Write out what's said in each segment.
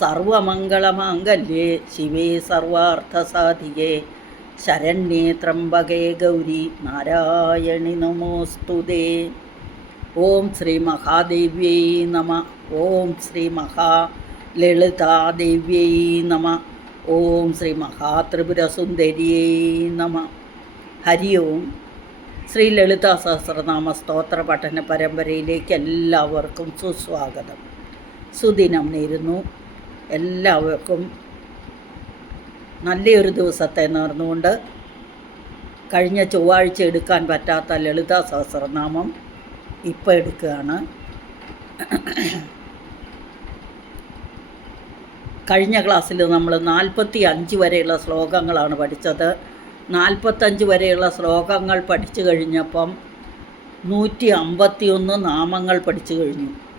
സർവമംഗളമാംഗല്യേ ശിവേ സർവാർത്ഥസാധിയേ. ശരണ്യേ ത്രംബകേ ഗൗരി നാരായണി നമോസ്തുതേ ഓം ശ്രീ മഹാദേവ്യൈ നമ. ഓം ശ്രീ മഹാ ലളിതാദേവ്യൈ നമ. ഓം ശ്രീ മഹാത്രിപുരസുന്ദരിയൈ നമ. ഹരി ഓം. ശ്രീ ലളിതാ സഹസ്രനാമ സ്തോത്ര പഠന പരമ്പരയിലേക്ക് എല്ലാവർക്കും സുസ്വാഗതം. സുദിനം നേരുന്നു. എല്ലാവർക്കും നല്ലൊരു ദിവസത്തെ നേർന്നുകൊണ്ട് കഴിഞ്ഞ ചൊവ്വാഴ്ച എടുക്കാൻ പറ്റാത്ത ലളിത സഹസ്രനാമം ഇപ്പോൾ എടുക്കുകയാണ്. കഴിഞ്ഞ ക്ലാസ്സിൽ നമ്മൾ നാൽപ്പത്തി അഞ്ച് വരെയുള്ള ശ്ലോകങ്ങളാണ് പഠിച്ചത്. നാൽപ്പത്തഞ്ച് വരെയുള്ള ശ്ലോകങ്ങൾ പഠിച്ചു കഴിഞ്ഞപ്പം നൂറ്റി അമ്പത്തിയൊന്ന് നാമങ്ങൾ പഠിച്ചു കഴിഞ്ഞു.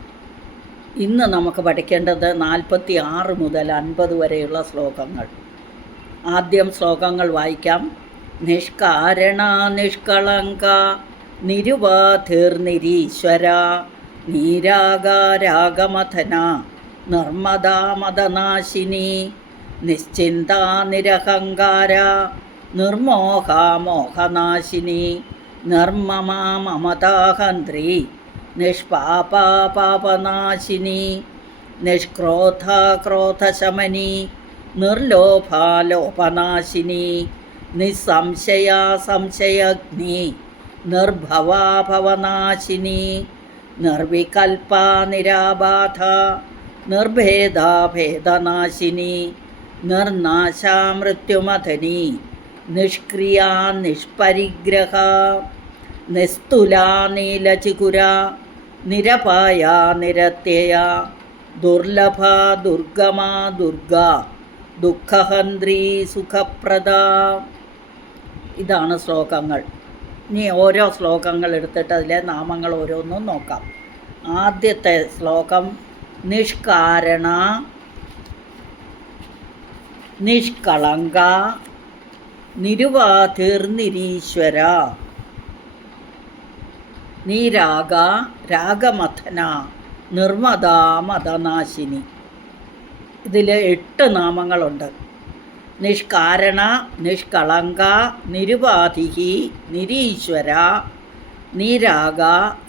ഇന്ന് നമുക്ക് പഠിക്കേണ്ടത് നാൽപ്പത്തി ആറ് മുതൽ അൻപത് വരെയുള്ള ശ്ലോകങ്ങൾ. ആദ്യം ശ്ലോകങ്ങൾ വായിക്കാം. നിഷ്കാരണ നിഷ്കളങ്ക നിരുപാധിർനിരീശ്വര നീരാഗാരാഗമഥന നിർമ്മദാമദനാശിനി നിശ്ചിന്ത നിരഹങ്കാര നിർമോഹാമോഹനാശിനി നിർമ്മമാ മമതാഹന്ത്രി നിഷ്പാപാപാപനാശിനി നിഷ്ക്രോധ ക്രോധശമനി നിർലോഭാലോപനാശിനി നിസ്സംശയ സംശയഗ്നി നിർഭവാഭവനാശിനി നിർവികൽപ നിരാബാധ നിർഭേദാഭേദനാശിനി നിർനാശാ മൃത്യുമഥനി നിഷ്ക്രിയാ നിഷ്പരിഗ്രഹ നിസ്തുലാ നീലചികുര നിരപായ നിരത്യയ ദുർലഭ ദുർഗമാ ദുർഗ. ദുഃഖഹന്ത്രി സുഖപ്രദ. ഇതാണ് ശ്ലോകങ്ങൾ. ഇനി ഓരോ ശ്ലോകങ്ങൾ എടുത്തിട്ട് അതിലെ നാമങ്ങൾ ഓരോന്നും നോക്കാം. ആദ്യത്തെ ശ്ലോകം നിഷ്കാരണ നിഷ്കളങ്ക നിരുവാതിർനിരീശ്വര നീരാഗ രാഗമഥന നിർമ്മദ മതനാശിനി ഇതിൽ എട്ട് നാമങ്ങളുണ്ട്. നിഷ്കാരണ നിഷ്കളങ്ക നിരുപാധിഹി നിരീശ്വര നീരാഗ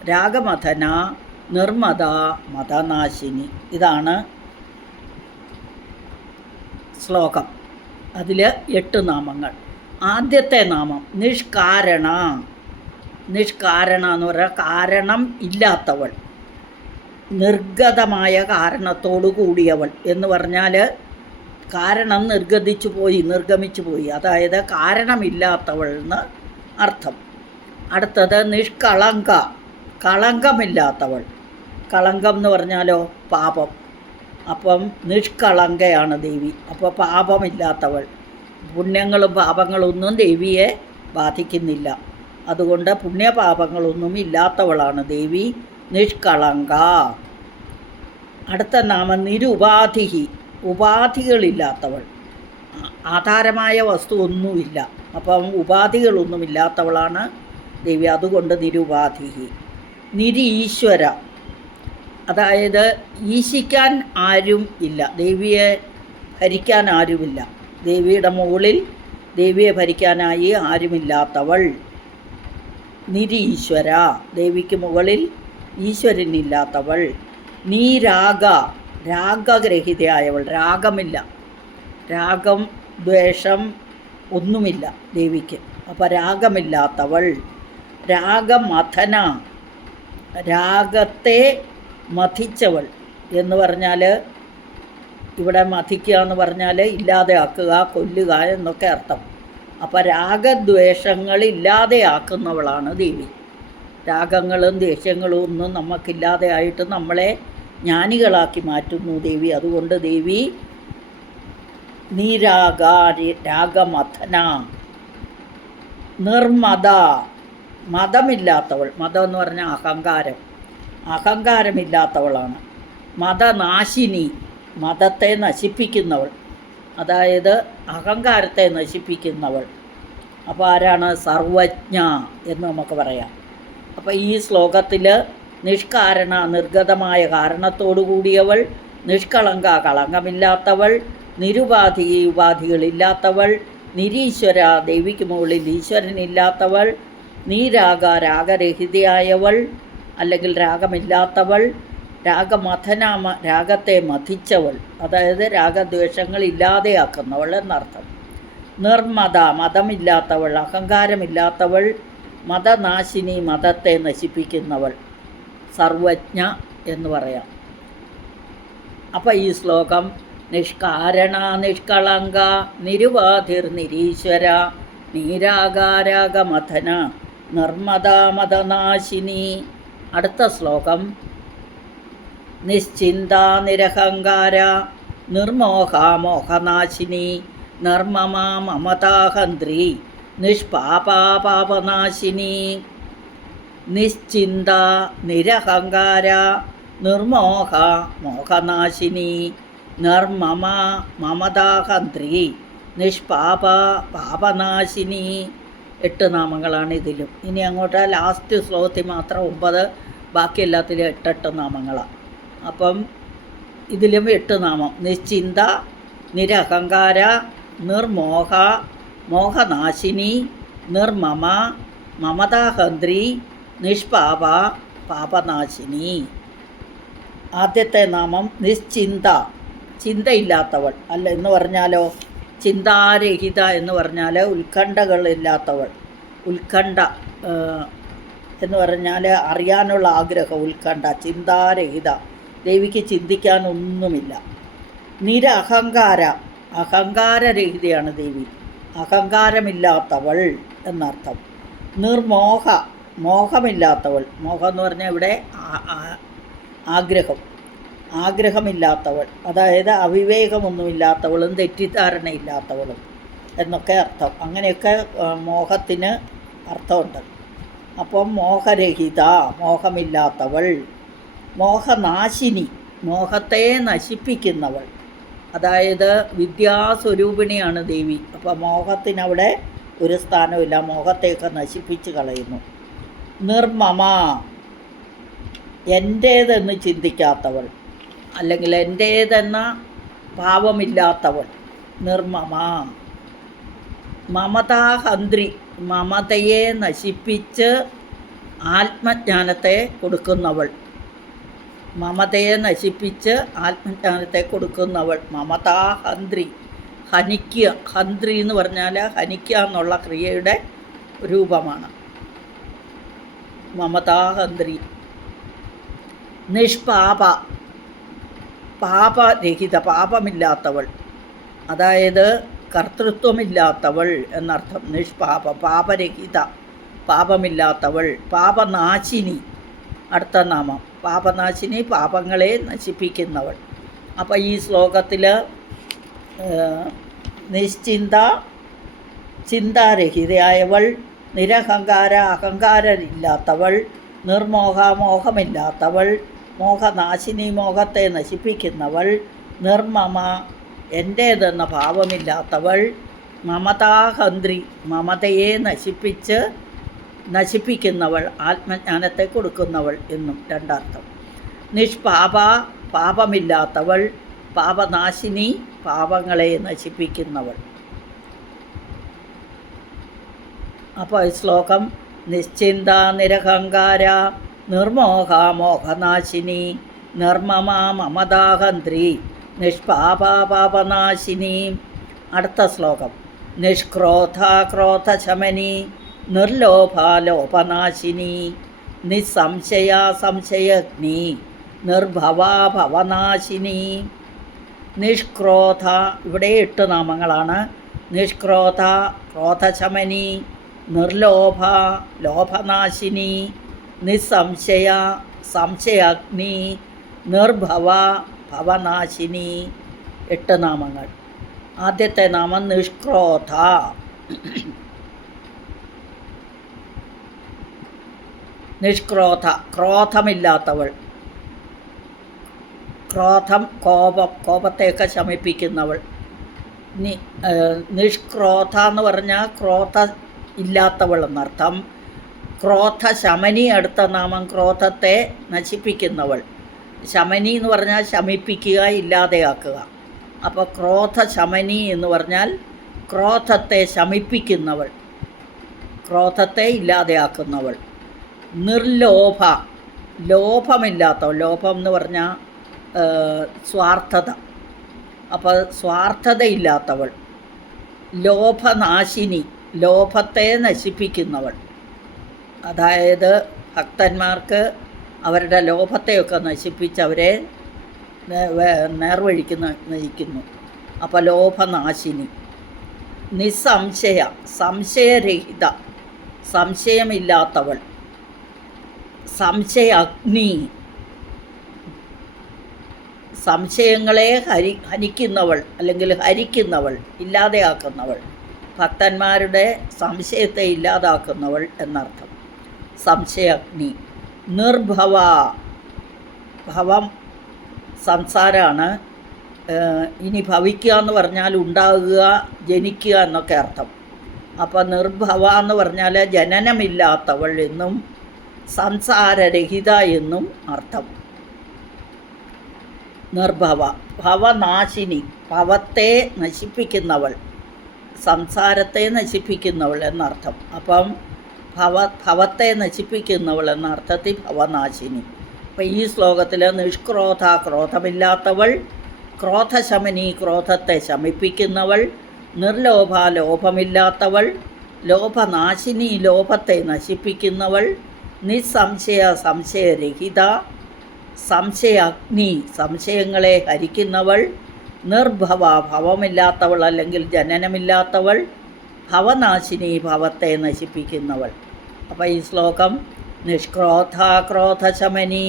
രാഗമഥന നിർമ്മദ മതനാശിനി ഇതാണ് ശ്ലോകം. അതിൽ എട്ട് നാമങ്ങൾ. ആദ്യത്തെ നാമം നിഷ്കാരണ. നിഷ്കാരണ എന്ന് പറയുക കാരണം ഇല്ലാത്തവൾ. നിർഗതമായ കാരണത്തോടു കൂടിയവൾ എന്ന് പറഞ്ഞാൽ കാരണം നിർഗതിച്ചു പോയി നിർഗമിച്ചു പോയി. അതായത് കാരണമില്ലാത്തവൾ എന്ന് അർത്ഥം. അടുത്തത് നിഷ്കളങ്ക. കളങ്കമില്ലാത്തവൾ. കളങ്കം എന്ന് പറഞ്ഞാലോ പാപം. അപ്പം നിഷ്കളങ്കയാണ് ദേവി. അപ്പോൾ പാപമില്ലാത്തവൾ. പുണ്യങ്ങളും പാപങ്ങളും ഒന്നും ദേവിയെ ബാധിക്കുന്നില്ല. അതുകൊണ്ട് പുണ്യപാപങ്ങളൊന്നും ഇല്ലാത്തവളാണ് ദേവി. നിഷ്കളങ്ക. അടുത്ത നാമം നിരുപാധിഹി. ഉപാധികളില്ലാത്തവൾ. ആധാരമായ വസ്തു ഒന്നുമില്ല അപ്പം ഉപാധികളൊന്നുമില്ലാത്തവളാണ് ദേവി. അതുകൊണ്ട് നിരുപാധിഹി. നിരീശ്വര. അതായത് ഈശിക്കാൻ ആരും ഇല്ല. ദേവിയെ ഭരിക്കാൻ ആരുമില്ല. ദേവിയുടെ മുകളിൽ ദേവിയെ ഭരിക്കാനായി ആരുമില്ലാത്തവൾ. നിരീശ്വര. ദേവിക്ക് മുകളിൽ ഈശ്വരനില്ലാത്തവൾ. നീരാഗ രാഗഗ്രഹിതയായവൾ രാഗമില്ല. രാഗം ദ്വേഷം ഒന്നുമില്ല ദേവിക്ക്. അപ്പോൾ രാഗമില്ലാത്തവൾ. രാഗമഥന രാഗത്തെ മഥിച്ചവൾ എന്ന് പറഞ്ഞാൽ ഇവിടെ മഥിക്കുക എന്ന് പറഞ്ഞാൽ ഇല്ലാതെ ആക്കുക കൊല്ലുക എന്നൊക്കെ അർത്ഥം. അപ്പോൾ രാഗദ്വേഷങ്ങളില്ലാതെയാക്കുന്നവളാണ് ദേവി. രാഗങ്ങളും ദേഷ്യങ്ങളും ഒന്നും നമുക്കില്ലാതെയായിട്ട് നമ്മളെ ജ്ഞാനികളാക്കി മാറ്റുന്നു ദേവി. അതുകൊണ്ട് ദേവി നീരാഗാരി രാഗമഥന നിർമ്മത മതമില്ലാത്തവൾ. മതം എന്ന് പറഞ്ഞാൽ അഹങ്കാരം. അഹങ്കാരമില്ലാത്തവളാണ്. മതനാശിനി മതത്തെ നശിപ്പിക്കുന്നവൾ. അതായത് അഹങ്കാരത്തെ നശിപ്പിക്കുന്നവൾ. അപ്പോൾ ആരാണ്? സർവജ്ഞ എന്ന് നമുക്ക് പറയാം. അപ്പോൾ ഈ ശ്ലോകത്തിൽ നിഷ്കാരണ നിർഗതമായ കാരണത്തോടു കൂടിയവൾ നിഷ്കളങ്ക കളങ്കമില്ലാത്തവൾ നിരുപാധി ഉപാധികളില്ലാത്തവൾ നിരീശ്വര ദേവിക്ക് മുകളിൽ ഈശ്വരനില്ലാത്തവൾ നീരാഗ രാഗരഹിതയായവൾ അല്ലെങ്കിൽ രാഗമില്ലാത്തവൾ രാഗമഥന രാഗത്തെ മഥിച്ചവൾ അതായത് രാഗദ്വേഷങ്ങൾ ഇല്ലാതെയാക്കുന്നവൾ എന്നർത്ഥം. നിർമ്മത മതമില്ലാത്തവൾ അഹങ്കാരമില്ലാത്തവൾ മതനാശിനി മതത്തെ നശിപ്പിക്കുന്നവൾ സർവജ്ഞ എന്ന് പറയാം. അപ്പം ഈ ശ്ലോകം നിഷ്കാരണ നിഷ്കളങ്ക നിരുവാധിർ നിരീശ്വര നീരാഗാരാഗമഥന നിർമ്മത മതനാശിനി. അടുത്ത ശ്ലോകം നിശ്ചിന്ത നിരഹങ്കാര നിർമോഹ മോഹനാശിനി നിർമ്മമ മമതാഹന്ത്രി നിഷ്പാപാപാപനാശിനി. നിശ്ചിന്ത നിരഹങ്കാര നിർമോഹ മോഹനാശിനി നിർമ്മമ മമതാഹന്ത്രി നിഷ്പാപ പാപനാശിനി എട്ട് നാമങ്ങളാണ് ഇതിലും. ഇനി അങ്ങോട്ട് ലാസ്റ്റ് ശ്ലോകത്തിൽ മാത്രം ഒമ്പത് ബാക്കി എല്ലാത്തിലും എട്ടെട്ട് നാമങ്ങളാണ് അപ്പം ഇതിലും എട്ട് നാമം. നിശ്ചിന്ത നിരഹങ്കാര നിർമോഹ മോഹനാശിനി നിർമമ മമതാഹന്ത്രി നിഷ്പാപ പാപനാശിനി. ആദ്യത്തെ നാമം നിശ്ചിന്ത. ചിന്തയില്ലാത്തവൾ അല്ല എന്ന് പറഞ്ഞാലോ? ചിന്താരഹിത എന്ന് പറഞ്ഞാൽ ഉത്കണ്ഠകളില്ലാത്തവൾ ഉത്കണ്ഠ എന്ന് പറഞ്ഞാൽ അറിയാനുള്ള ആഗ്രഹം ഉത്കണ്ഠ ചിന്താരഹിത. ദേവിക്ക് ചിന്തിക്കാനൊന്നുമില്ല. നിരഹങ്കാര അഹങ്കാരരഹിതയാണ് ദേവി. അഹങ്കാരമില്ലാത്തവൾ എന്നർത്ഥം. നിർമോഹ മോഹമില്ലാത്തവൾ. മോഹം എന്ന് പറഞ്ഞാൽ ഇവിടെ ആഗ്രഹം. ആഗ്രഹമില്ലാത്തവൾ. അതായത് അവിവേകമൊന്നുമില്ലാത്തവളും തെറ്റിദ്ധാരണയില്ലാത്തവളും എന്നൊക്കെ അർത്ഥം. അങ്ങനെയൊക്കെ മോഹത്തിന് അർത്ഥമുണ്ട്. അപ്പം മോഹരഹിത മോഹമില്ലാത്തവൾ മോഹനാശിനി മോഹത്തെ നശിപ്പിക്കുന്നവൾ. അതായത് വിദ്യാസ്വരൂപിണിയാണ് ദേവി. അപ്പം മോഹത്തിനവിടെ ഒരു സ്ഥാനമില്ല മോഹത്തെയൊക്കെ നശിപ്പിച്ച് കളയുന്നു. നിർമ്മമ എന്റേതെന്ന് ചിന്തിക്കാത്തവൾ അല്ലെങ്കിൽ എന്റേതെന്ന ഭാവമില്ലാത്തവൾ. നിർമ്മമ മമതാഹന്ത്രി മമതയെ നശിപ്പിച്ച് ആത്മജ്ഞാനത്തെ കൊടുക്കുന്നവൾ. മമതയെ നശിപ്പിച്ച് ആത്മജ്ഞാനത്തെ കൊടുക്കുന്നവൾ മമതാ ഹന്ത്രി. ഹനിക്കുക ഹന്ത്രി എന്ന് പറഞ്ഞാൽ ഹനിക്കുക എന്നുള്ള ക്രിയയുടെ രൂപമാണ്. മമതാഹന്ത്രി നിഷ്പാപ. പാപരഹിത പാപമില്ലാത്തവൾ. അതായത് കർത്തൃത്വമില്ലാത്തവൾ എന്നർത്ഥം. നിഷ്പാപ പാപരഹിത പാപമില്ലാത്തവൾ പാപനാശിനി. അടുത്ത നാമം. പാപനാശിനി പാപങ്ങളെ നശിപ്പിക്കുന്നവൾ. അപ്പോൾ ഈ ശ്ലോകത്തിൽ നിശ്ചിന്ത ചിന്താരഹിതയായവൾ നിരഹങ്കാര അഹങ്കാരമില്ലാത്തവൾ നിർമോഹ മോഹമില്ലാത്തവൾ മോഹനാശിനി മോഹത്തെ നശിപ്പിക്കുന്നവൾ നിർമ്മമ എന്റേതെന്ന ഭാവമില്ലാത്തവൾ മമതാഹന്ത്രി മമതയെ നശിപ്പിച്ച് നശിപ്പിക്കുന്നവൾ ആത്മജ്ഞാനത്തെ കൊടുക്കുന്നവൾ എന്നും രണ്ടർത്ഥം. നിഷ്പാപ പാപമില്ലാത്തവൾ പാപനാശിനി പാപങ്ങളെ നശിപ്പിക്കുന്നവൾ. അപ്പോൾ ഈ ശ്ലോകം നിശ്ചിന്ത നിരഹങ്കാര നിർമോഹ മോഹനാശിനി നിർമ്മമ മമതാഹന്ത്രി നിഷ്പാപ പാപനാശിനി. അടുത്ത ശ്ലോകം നിഷ്ക്രോധ ക്രോധശമനി നിർലോഭ നിസ്സംശയാ നിസ്സംശയ സംശയഗ്നി നിർഭവാ ഭവനാശിനി. നിഷ്ക്രോധ ഇവിടെ എട്ട് നാമങ്ങളാണ്. നിഷ്ക്രോധ ക്രോധശമനി നിർലോഭ ലോഭനാശിനി നിസ്സംശയ സംശയഗ്നി നിർഭവ ഭവനാശിനി. എട്ട് നാമങ്ങൾ. ആദ്യത്തെ നാമം നിഷ്ക്രോധ. നിഷ്ക്രോധ ക്രോധമില്ലാത്തവൾ. ക്രോധം കോപം കോപത്തെയൊക്കെ ശമിപ്പിക്കുന്നവൾ. നി നിഷ്ക്രോധ എന്ന് പറഞ്ഞാൽ ക്രോധ ഇല്ലാത്തവൾ എന്നർത്ഥം. ക്രോധ ശമനി അടുത്ത നാമം ക്രോധത്തെ നശിപ്പിക്കുന്നവൾ. ശമനി എന്ന് പറഞ്ഞാൽ ശമിപ്പിക്കുക ഇല്ലാതെയാക്കുക. അപ്പോൾ ക്രോധ ശമനി എന്ന് പറഞ്ഞാൽ ക്രോധത്തെ ശമിപ്പിക്കുന്നവൾ. ക്രോധത്തെ ഇല്ലാതെയാക്കുന്നവൾ. നിർലോഭ ലോഭമില്ലാത്ത ലോഭം എന്ന് പറഞ്ഞാൽ സ്വാർത്ഥത. അപ്പോൾ സ്വാർത്ഥതയില്ലാത്തവൾ ലോഭനാശിനി ലോഭത്തെ നശിപ്പിക്കുന്നവൾ. അതായത് ഭക്തന്മാർക്ക് അവരുടെ ലോഭത്തെയൊക്കെ നശിപ്പിച്ച് അവരെ നേർവഴിക്ക് നയിക്കുന്നു. അപ്പോൾ ലോഭനാശിനി. നിസ്സംശയ സംശയരഹിത സംശയമില്ലാത്തവൾ. സംശയ അഗ്നി. സംശയങ്ങളെ ഹരി ഹനിക്കുന്നവൾ അല്ലെങ്കിൽ ഹരിക്കുന്നവൾ ഇല്ലാതെയാക്കുന്നവൾ. ഭക്തന്മാരുടെ സംശയത്തെ ഇല്ലാതാക്കുന്നവൾ എന്നർത്ഥം. സംശയാഗ്നി നിർഭവ. ഭവം സംസാരമാണ് ഇനി ഭവിക്കുക എന്ന് പറഞ്ഞാൽ ഉണ്ടാകുക ജനിക്കുക എന്നൊക്കെ അർത്ഥം. അപ്പോൾ നിർഭവ എന്ന് പറഞ്ഞാൽ ജനനമില്ലാത്തവൾ എന്നും സംസാരരഹിത എന്നും അർത്ഥം. നിർഭവ. ഭവനാശിനി. ഭവത്തെ നശിപ്പിക്കുന്നവൾ. സംസാരത്തെ നശിപ്പിക്കുന്നവൾ എന്നർത്ഥം. അപ്പം ഭവ ഭവത്തെ നശിപ്പിക്കുന്നവൾ എന്ന അർത്ഥത്തിൽ ഭവനാശിനി. അപ്പം ഈ ശ്ലോകത്തിൽ നിഷ്ക്രോധ ക്രോധമില്ലാത്തവൾ ക്രോധശമനി ക്രോധത്തെ ശമിപ്പിക്കുന്നവൾ നിർലോഭ ലോഭമില്ലാത്തവൾ ലോഭനാശിനി ലോഭത്തെ നശിപ്പിക്കുന്നവൾ നിസ്സംശയ സംശയരഹിത സംശയ അഗ്നി സംശയങ്ങളെ ഹരിക്കുന്നവൾ നിർഭവ ഭവമില്ലാത്തവൾ അല്ലെങ്കിൽ ജനനമില്ലാത്തവൾ ഭവനാശിനി ഭവത്തെ നശിപ്പിക്കുന്നവൾ. അപ്പോൾ ഈ ശ്ലോകം നിഷ്ക്രോധ ക്രോധശമനി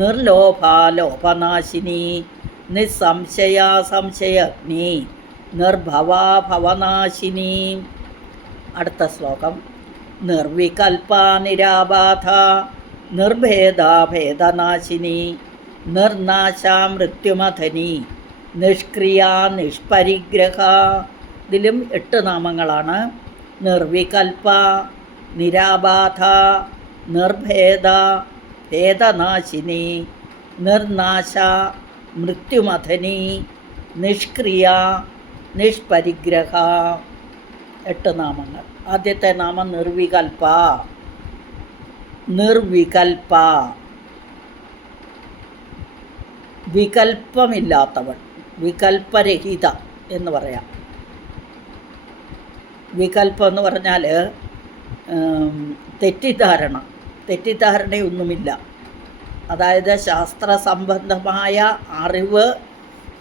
നിർലോഭ ലോഭനാശിനി നിസ്സംശയ സംശയഗ്നി നിർഭവ ഭവനാശിനി. അടുത്ത ശ്ലോകം. നിർവികൽപ നിരാബാധ നിർഭേദ ഭേദനാശിനി നിർനാശ മൃത്യുമഥനി നിഷ്ക്രിയ നിഷ്പരിഗ്രഹ. ഇതിലും എട്ട് നാമങ്ങളാണ്. നിർവികൽപ നിരാബാധ നിർഭേദ ഭേദനാശിനി നിർനാശ മൃത്യുമഥനി നിഷ്ക്രിയ നിഷ്പരിഗ്രഹ. എട്ട് നാമങ്ങൾ. ആദ്യത്തെ നാമം നിർവികൽപ നിർവികൽപ വികൽപ്പമില്ലാത്തവൾ വികൽപ്പരഹിത എന്ന് പറയാം. വികൽപ്പം എന്ന് പറഞ്ഞാൽ തെറ്റിദ്ധാരണ. തെറ്റിദ്ധാരണയൊന്നുമില്ല. അതായത് ശാസ്ത്ര സംബന്ധമായ അറിവ്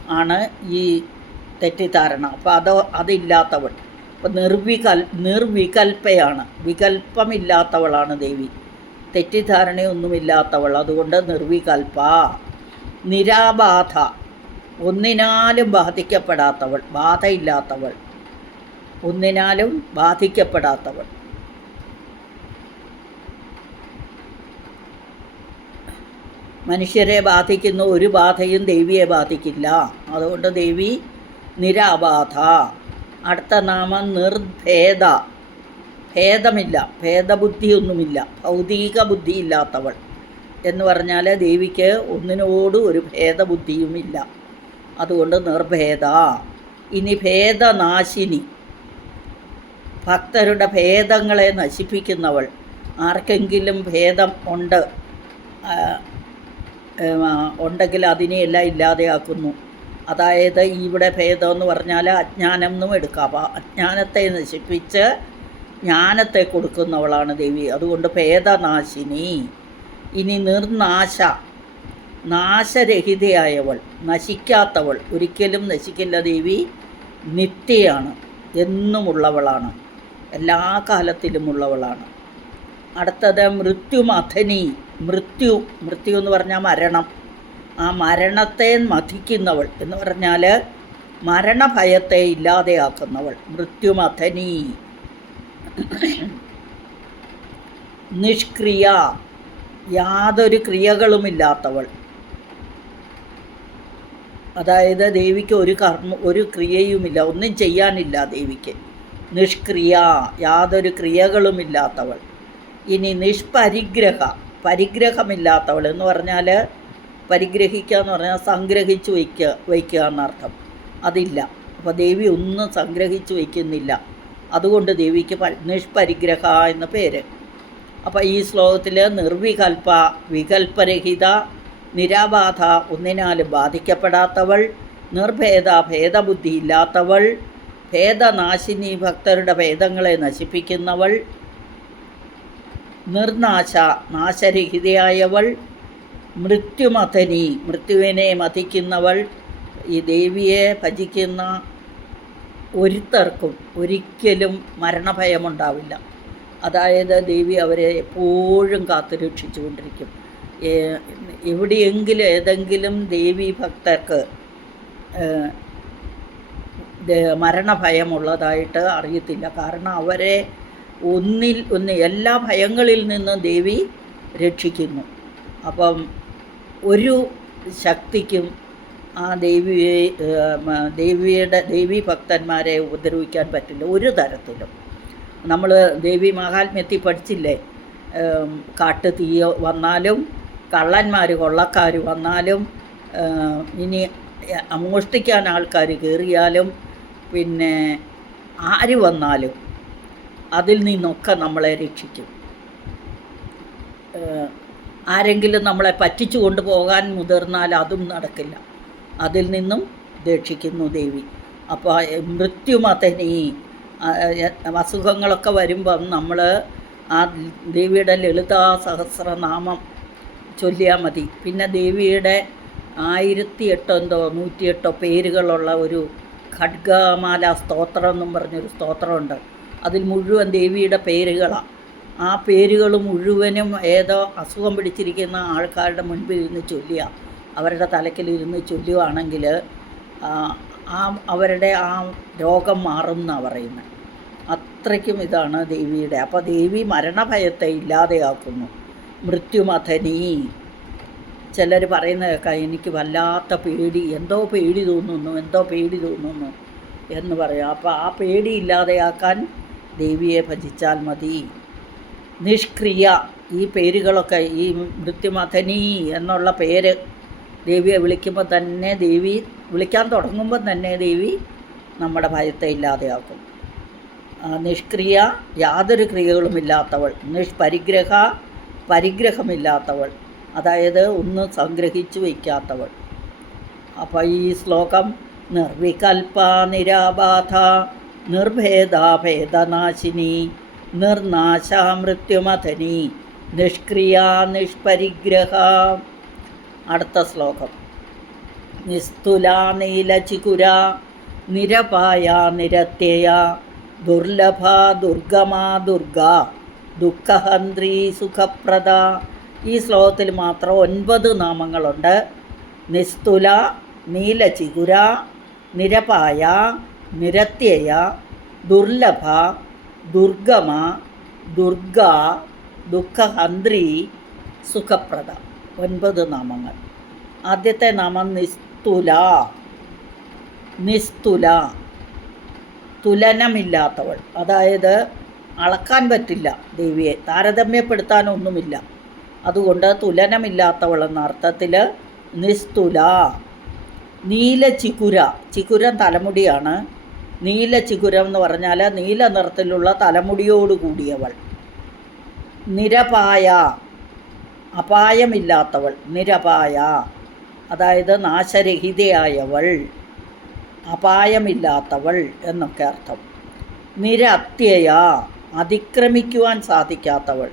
ആണ് ഈ തെറ്റിദ്ധാരണ. അപ്പോൾ അത് അതില്ലാത്തവൾ. അപ്പോൾ നിർവികൽ നിർവികൽപ്പയാണ്. വികൽപ്പമില്ലാത്തവളാണ് ദേവി. തെറ്റിദ്ധാരണയൊന്നുമില്ലാത്തവൾ. അതുകൊണ്ട് നിർവികൽപ്പ. നിരാബാധ. ഒന്നിനാലും ബാധിക്കപ്പെടാത്തവൾ. ബാധയില്ലാത്തവൾ. ഒന്നിനാലും ബാധിക്കപ്പെടാത്തവൾ. മനുഷ്യരെ ബാധിക്കുന്ന ഒരു ബാധയും ദേവിയെ ബാധിക്കില്ല. അതുകൊണ്ട് ദേവി നിരാബാധ. അടുത്ത നാമം നിർഭേദ. ഭേദമില്ല ഭേദബുദ്ധിയൊന്നുമില്ല ഭൗതിക ബുദ്ധിയില്ലാത്തവൾ എന്ന് പറഞ്ഞാൽ ദേവിക്ക് ഒന്നിനോടും ഒരു ഭേദബുദ്ധിയുമില്ല. അതുകൊണ്ട് നിർഭേദ. ഇനി ഭേദനാശിനി. ഭക്തരുടെ ഭേദങ്ങളെ നശിപ്പിക്കുന്നവൾ. ആർക്കെങ്കിലും ഭേദം ഉണ്ട് ഉണ്ടെങ്കിൽ അതിനെയെല്ലാം ഇല്ലാതെയാക്കുന്നു. അതായത് ഇവിടെ ഭേദം എന്ന് പറഞ്ഞാൽ അജ്ഞാനം എന്നും എടുക്കാം. അജ്ഞാനത്തെ നശിപ്പിച്ച് ജ്ഞാനത്തെ കൊടുക്കുന്നവളാണ് ദേവി. അതുകൊണ്ട് ഭേദനാശിനി. ഇനി നിർനാശ. നാശരഹിതയായവൾ നശിക്കാത്തവൾ ഒരിക്കലും നശിക്കില്ല ദേവി. നിത്യയാണ്. എന്നുമുള്ളവളാണ്. എല്ലാ കാലത്തിലുമുള്ളവളാണ്. അടുത്തത് മൃത്യുമഥനി. മൃത്യു. മൃത്യു എന്ന് പറഞ്ഞാൽ മരണം. ആ മരണത്തെ മഥിക്കുന്നവൾ എന്ന് പറഞ്ഞാൽ മരണഭയത്തെ ഇല്ലാതെയാക്കുന്നവൾ മൃത്യുമഥനി. നിഷ്ക്രിയ യാതൊരു ക്രിയകളുമില്ലാത്തവൾ. അതായത് ദേവിക്ക് ഒരു കർമ്മ ഒരു ക്രിയയുമില്ല ഒന്നും ചെയ്യാനില്ല ദേവിക്ക്. നിഷ്ക്രിയ യാതൊരു ക്രിയകളുമില്ലാത്തവൾ. ഇനി നിഷ്പരിഗ്രഹ പരിഗ്രഹമില്ലാത്തവൾ എന്ന് പറഞ്ഞാൽ പരിഗ്രഹിക്കുക എന്ന് പറഞ്ഞാൽ സംഗ്രഹിച്ച് വയ്ക്കുക വയ്ക്കുക എന്നർത്ഥം. അതില്ല. അപ്പോൾ ദേവി ഒന്നും സംഗ്രഹിച്ച് വയ്ക്കുന്നില്ല. അതുകൊണ്ട് ദേവിക്ക് നിഷ്പരിഗ്രഹ എന്ന പേര്. അപ്പോൾ ഈ ശ്ലോകത്തിൽ നിർവികൽപ്പ വികൽപ്പരഹിത നിരാബാധ ഒന്നിനാലും ബാധിക്കപ്പെടാത്തവൾ നിർഭേദ ഭേദബുദ്ധി ഇല്ലാത്തവൾ ഭേദനാശിനി ഭക്തരുടെ ഭേദങ്ങളെ നശിപ്പിക്കുന്നവൾ നിർനാശ നാശരഹിതയായവൾ മൃത്യുമഥനി മൃത്യുവിനെ മതിക്കുന്നവൾ ഈ ദേവിയെ ഭജിക്കുന്ന ഒരുത്തർക്കും ഒരിക്കലും മരണഭയമുണ്ടാവില്ല. അതായത് ദേവി അവരെ എപ്പോഴും കാത്തുരക്ഷിച്ചു കൊണ്ടിരിക്കും എവിടെയെങ്കിലും ഏതെങ്കിലും ദേവി ഭക്തർക്ക് മരണഭയമുള്ളതായിട്ട് അറിയത്തില്ല. കാരണം അവരെ ഒന്നിൽ ഒന്ന് എല്ലാ ഭയങ്ങളിൽ നിന്നും ദേവി രക്ഷിക്കുന്നു. അപ്പം ഒരു ശക്തിക്കും ആ ദേവിയെ ദേവിയുടെ ദേവി ഭക്തന്മാരെ ഉപദ്രവിക്കാൻ പറ്റില്ല. ഒരു തരത്തിലും. നമ്മൾ ദേവി മഹാത്മ്യത്തിൽ പഠിച്ചില്ലേ? കാട്ട് കാട്ടു തീ വന്നാലും കള്ളന്മാർ കൊള്ളക്കാർ വന്നാലും ഇനി മോഷ്ടിക്കാൻ ആൾക്കാർ കയറിയാലും പിന്നെ ആര് വന്നാലും അതിൽ നിന്നൊക്കെ നമ്മളെ രക്ഷിക്കും. ആരെങ്കിലും നമ്മളെ പറ്റിച്ചു കൊണ്ടുപോകാൻ മുതിർന്നാൽ അതും നടക്കില്ല. അതിൽ നിന്നും രക്ഷിക്കുന്നു ദേവി. അപ്പോൾ മൃത്യുമതനി അസുഖങ്ങളൊക്കെ വരുമ്പം നമ്മൾ ആ ദേവിയുടെ ലളിതാ സഹസ്രനാമം ചൊല്ലിയാൽ മതി. പിന്നെ ദേവിയുടെ ആയിരത്തി എട്ടോ എന്തോ നൂറ്റിയെട്ടോ പേരുകളുള്ള ഒരു ഖഡ്ഗമാല സ്തോത്രം എന്നും പറഞ്ഞൊരു സ്തോത്രമുണ്ട്. അതിൽ മുഴുവൻ ദേവിയുടെ പേരുകളാണ് ആ പേരുകൾ മുഴുവനും ഏതോ അസുഖം പിടിച്ചിരിക്കുന്ന ആൾക്കാരുടെ മുൻപിൽ ഇരുന്ന് ചൊല്ലുക. അവരുടെ തലക്കിൽ ഇരുന്ന് ചൊല്ലുകയാണെങ്കിൽ ആ ആ അവരുടെ ആ രോഗം മാറും എന്നാണ് പറയുന്നത് അത്രയ്ക്കും ഇതാണ് ദേവിയുടെ. അപ്പോൾ ദേവി മരണഭയത്തെ ഇല്ലാതെയാക്കുന്നു. മൃത്യുമഥനി. ചിലർ പറയുന്നത് കേൾക്കാം എനിക്ക് വല്ലാത്ത പേടി എന്തോ പേടി തോന്നുന്നു എന്തോ പേടി തോന്നുന്നു എന്ന് പറയാം. അപ്പോൾ ആ പേടി ഇല്ലാതെയാക്കാൻ ദേവിയെ ഭജിച്ചാൽ മതി. നിഷ്ക്രിയ. ഈ പേരുകളൊക്കെ ഈ മൃത്യുമഥനി എന്നുള്ള പേര് ദേവിയെ വിളിക്കുമ്പോൾ തന്നെ ദേവി വിളിക്കാൻ തുടങ്ങുമ്പോൾ തന്നെ ദേവി നമ്മുടെ ഭയത്തെ ഇല്ലാതെയാക്കും. നിഷ്ക്രിയ യാതൊരു ക്രിയകളുമില്ലാത്തവൾ നിഷ്പരിഗ്രഹ പരിഗ്രഹമില്ലാത്തവൾ അതായത് ഒന്ന് സംഗ്രഹിച്ചു വയ്ക്കാത്തവൾ. അപ്പോൾ ഈ ശ്ലോകം നിർവികൽപ നിരാബാധ നിർഭേദ ഭേദനാശിനി നിർനാശ നിഷ്ക്രിയാ നിഷ്പരിഗ്രഹ. അടുത്ത ശ്ലോകം. നിസ്തുല നീലചികുര നിരപായ നിരത്യയ ദുർലഭ ദുർഗമാ ദുർഗ ദുഃഖഹന്ത്രി സുഖപ്രദ. ഈ ശ്ലോകത്തിൽ മാത്രം ഒൻപത് നാമങ്ങളുണ്ട്. നിസ്തുല നീലചികുര നിരപായ നിരത്യയ ദുർലഭ ദുർഗമ ദുർഗ ദുഃഖഹന്ത്രി സുഖപ്രദ. ഒൻപത് നാമങ്ങൾ. ആദ്യത്തെ നാമം നിസ്തുല. നിസ്തുല. തുലനമില്ലാത്തവൾ. അതായത് അളക്കാൻ പറ്റില്ല ദേവിയെ. താരതമ്യപ്പെടുത്താനൊന്നുമില്ല. അതുകൊണ്ട് തുലനമില്ലാത്തവൾ എന്ന അർത്ഥത്തിൽ നിസ്തുല. നീല ചിക്കുര ചിക്കുരൻ തലമുടിയാണ് നീല ചിഗുരം എന്ന് പറഞ്ഞാൽ നീല നിറത്തിലുള്ള തലമുടിയോട് കൂടിയവൾ. നിരപായ. അപായമില്ലാത്തവൾ. നിരപായ. അതായത് നാശരഹിതയായവൾ. അപായമില്ലാത്തവൾ എന്നൊക്കെ അർത്ഥം. നിരത്യയ അതിക്രമിക്കുവാൻ സാധിക്കാത്തവൾ.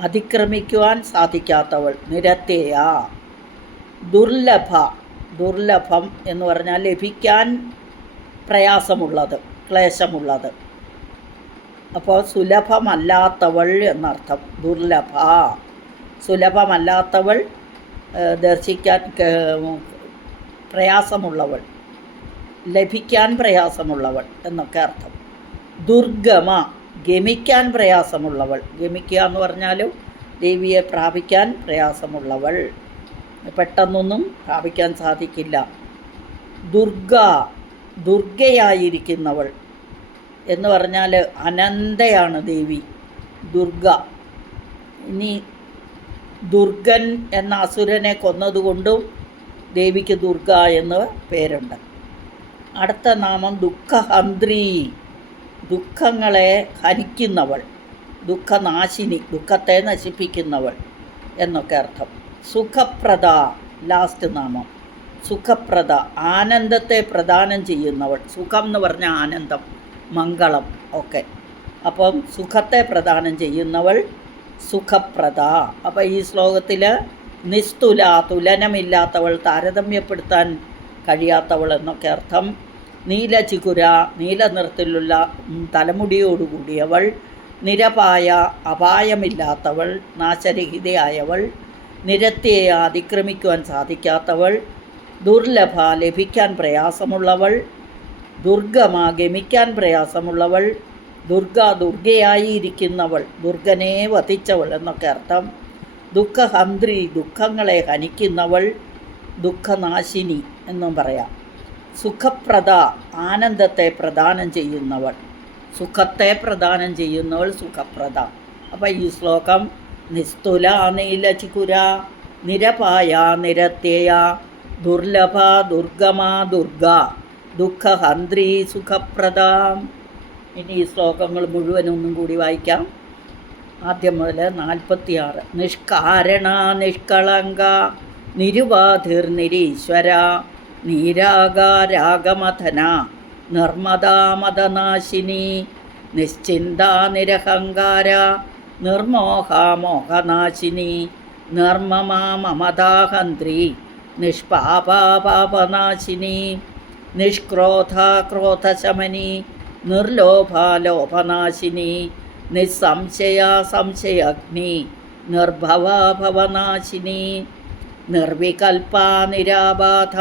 അതിക്രമിക്കുവാൻ സാധിക്കാത്തവൾ. നിരത്യയ ദുർലഭ. ദുർലഭം എന്ന് പറഞ്ഞാൽ ലഭിക്കാൻ പ്രയാസമുള്ളത് ക്ലേശമുള്ളത്. അപ്പോൾ സുലഭമല്ലാത്തവൾ എന്നർത്ഥം ദുർലഭ. സുലഭമല്ലാത്തവൾ ദർശിക്കാൻ പ്രയാസമുള്ളവൾ ലഭിക്കാൻ പ്രയാസമുള്ളവൾ എന്നൊക്കെ അർത്ഥം. ദുർഗമ ഗമിക്കാൻ പ്രയാസമുള്ളവൾ. ഗമിക്കുക എന്ന് പറഞ്ഞാലും ദേവിയെ പ്രാപിക്കാൻ പ്രയാസമുള്ളവൾ. പെട്ടെന്നൊന്നും പ്രാപിക്കാൻ സാധിക്കില്ല. ദുർഗ ദുർഗയായിരിക്കുന്നവൾ എന്ന് പറഞ്ഞാൽ അനന്തയാണ് ദേവി ദുർഗ. ഇനി ദുർഗൻ എന്ന അസുരനെ കൊന്നതുകൊണ്ടും ദേവിക്ക് ദുർഗ എന്ന് പേരുണ്ട്. അടുത്ത നാമം ദുഃഖഹന്ത്രി. ദുഃഖങ്ങളെ ഹനിക്കുന്നവൾ ദുഃഖനാശിനി ദുഃഖത്തെ നശിപ്പിക്കുന്നവൾ എന്നൊക്കെ അർത്ഥം. സുഖപ്രദ ലാസ്റ്റ് നാമം. സുഖപ്രദ ആനന്ദത്തെ പ്രദാനം ചെയ്യുന്നവൾ. സുഖം എന്ന് പറഞ്ഞാൽ ആനന്ദം മംഗളം ഒക്കെ. അപ്പം സുഖത്തെ പ്രദാനം ചെയ്യുന്നവൾ സുഖപ്രദ. അപ്പം ഈ ശ്ലോകത്തിൽ നിസ്തുല തുലനമില്ലാത്തവൾ താരതമ്യപ്പെടുത്താൻ കഴിയാത്തവൾ എന്നൊക്കെ അർത്ഥം. നീലചികുര നീല നിറത്തിലുള്ള ഉം, തലമുടിയോടുകൂടിയവൾ നിരപായ അപായമില്ലാത്തവൾ. നാശരഹിതയായവൾ. നിരത്തിയെ അതിക്രമിക്കുവാൻ സാധിക്കാത്തവൾ ദുർലഭ ലഭിക്കാൻ പ്രയാസമുള്ളവൾ ദുർഗമ ഗമിക്കാൻ പ്രയാസമുള്ളവൾ ദുർഗ ദുർഗയായിരിക്കുന്നവൾ ദുർഗനെ വധിച്ചവൾ എന്നൊക്കെ അർത്ഥം. ദുഃഖഹന്ത്രി ദുഃഖങ്ങളെ ഹനിക്കുന്നവൾ ദുഃഖനാശിനി എന്നും പറയാം. സുഖപ്രദ ആനന്ദത്തെ പ്രദാനം ചെയ്യുന്നവൾ. സുഖത്തെ പ്രദാനം ചെയ്യുന്നവൾ സുഖപ്രദ. അപ്പോൾ ഈ ശ്ലോകം നിസ്തുല നീലചികുര നിരപായ നിരത്യയാ ദുർലഭ ദുർഗമ ദുർഗ ദുഃഖഹന്ത്രി സുഖപ്രദം. ഇനി ഈ ശ്ലോകങ്ങൾ മുഴുവനും ഒന്നും കൂടി വായിക്കാം. ആദ്യം മുതൽ നാൽപ്പത്തിയാറ്. നിഷ്കാരണ നിഷ്കളങ്ക നിരുവാധിർ നിരീശ്വര നീരാഗാരാഗമഥന നിർമ്മദാമതനാശിനി നിശ്ചിന്ത നിരഹങ്കാര നിർമോഹാമോഹനാശിനി നിർമ്മമാ മമതാഹന്ത്രി നിഷ്പാപാപാപനാശിനി നിഷ്ക്രോധ ക്രോധശമനി നിർലോഭാലോഭനാശിനി നിസ്സംശയാ സംശയഗ്നി നിർഭവാഭവനാശിനി ഭവനാശിനി നിർവികൽപ നിരാബാധ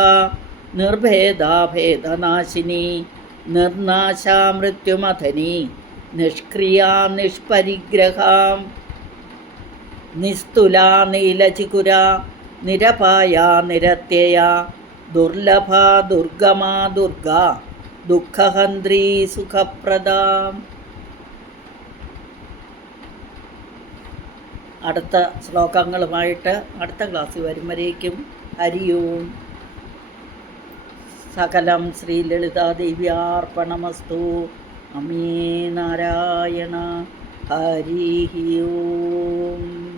നിർഭേദാഭേദനാശിനി നിർനാശ മൃത്യുമഥനി നിഷ്ക്രിയ നിഷ്പരിഗ്രഹാം. നിസ്തുല നീലചികുര നിരപായ നിരത്യയ. ദുർലഭ ദുർഗമാ ദുർഗ. ദുഃഖഹന്ത്രീ സുഖപ്രദാം. അടുത്ത ശ്ലോകങ്ങളുമായിട്ട് അടുത്ത ക്ലാസ്സിൽ വരും വരേക്കും ഹരിയോം. സകലം ശ്രീ ലളിതാദേവ്യാർപ്പണമസ്തു അമേ നാരായണ ഹരി ഓം.